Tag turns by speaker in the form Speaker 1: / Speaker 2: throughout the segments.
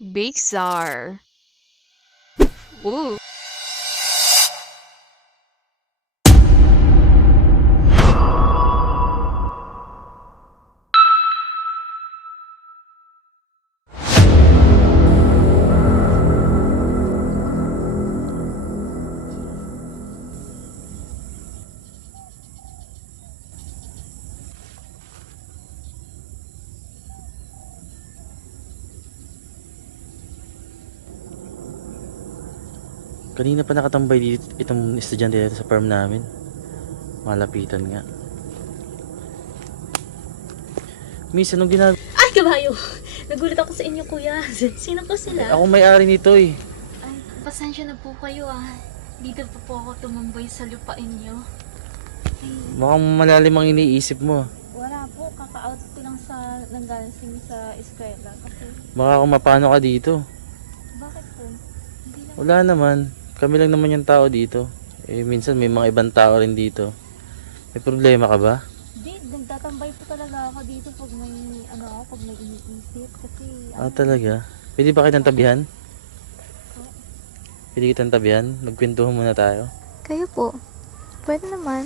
Speaker 1: Big Czar. Ooh.
Speaker 2: Kanina pa nakatambay dito itong estudyante dito sa farm namin. Malapitan nga. Miss, anong ginagawa?
Speaker 3: Ay, kabayo! Nagulat ako sa inyo, kuya. Sino po sila?
Speaker 2: Ako may-ari nito eh.
Speaker 3: Ay, pasensya na po kayo ah. Dito pa po ako tumambay sa lupain niyo.
Speaker 2: Mukhang malalim ang iniisip mo.
Speaker 4: Wala po, kaka-out ko lang sa nanggaling sa eskwela kasi
Speaker 2: Baka kung mapano ka dito.
Speaker 4: bakit po? Hindi lang
Speaker 2: Wala naman. Kami lang naman yung tao dito. Eh minsan may mga ibang tao rin dito. May problema ka ba?
Speaker 4: Hindi, nagtatambay po talaga ako dito pag may pag may iniisip kasi
Speaker 2: Talaga? Pwede ba kitang tabihan? Pwede kitang tabihan? Magkwentuhan muna tayo.
Speaker 4: kayo po. Pwede naman.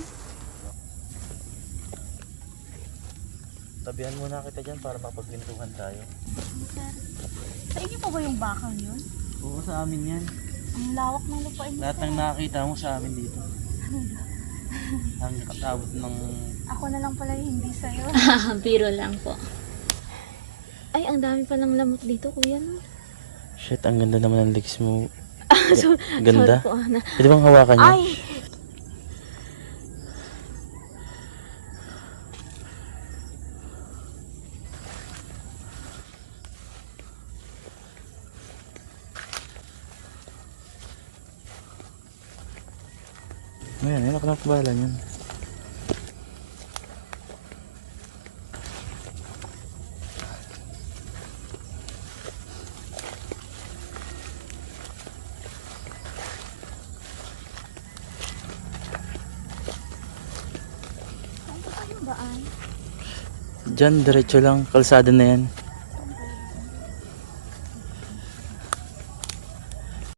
Speaker 2: Tabihan muna kita dyan para makapagkwentuhan tayo.
Speaker 4: Sa inyo po ba yung bakang yun?
Speaker 2: Oo, sa amin yan.
Speaker 4: Ang lawak ng lupain niyo.
Speaker 2: Lahat ng nakakita mo sa amin dito. Ang katabot ng...
Speaker 4: Ako na lang pala yung hindi sa'yo.
Speaker 3: Biro lang po. Ay, ang dami palang lamok dito, kuya. No?
Speaker 2: Shit, ang ganda naman ng legs mo.
Speaker 3: So,
Speaker 2: Ganda.
Speaker 3: sorry po, Ana.
Speaker 2: Pwede bang hawakan niya?
Speaker 4: Ay!
Speaker 2: Ayan, ako na bahala niyan.
Speaker 4: Saan po kayo baan?
Speaker 2: Diyan, diretso lang. Kalsada na yan.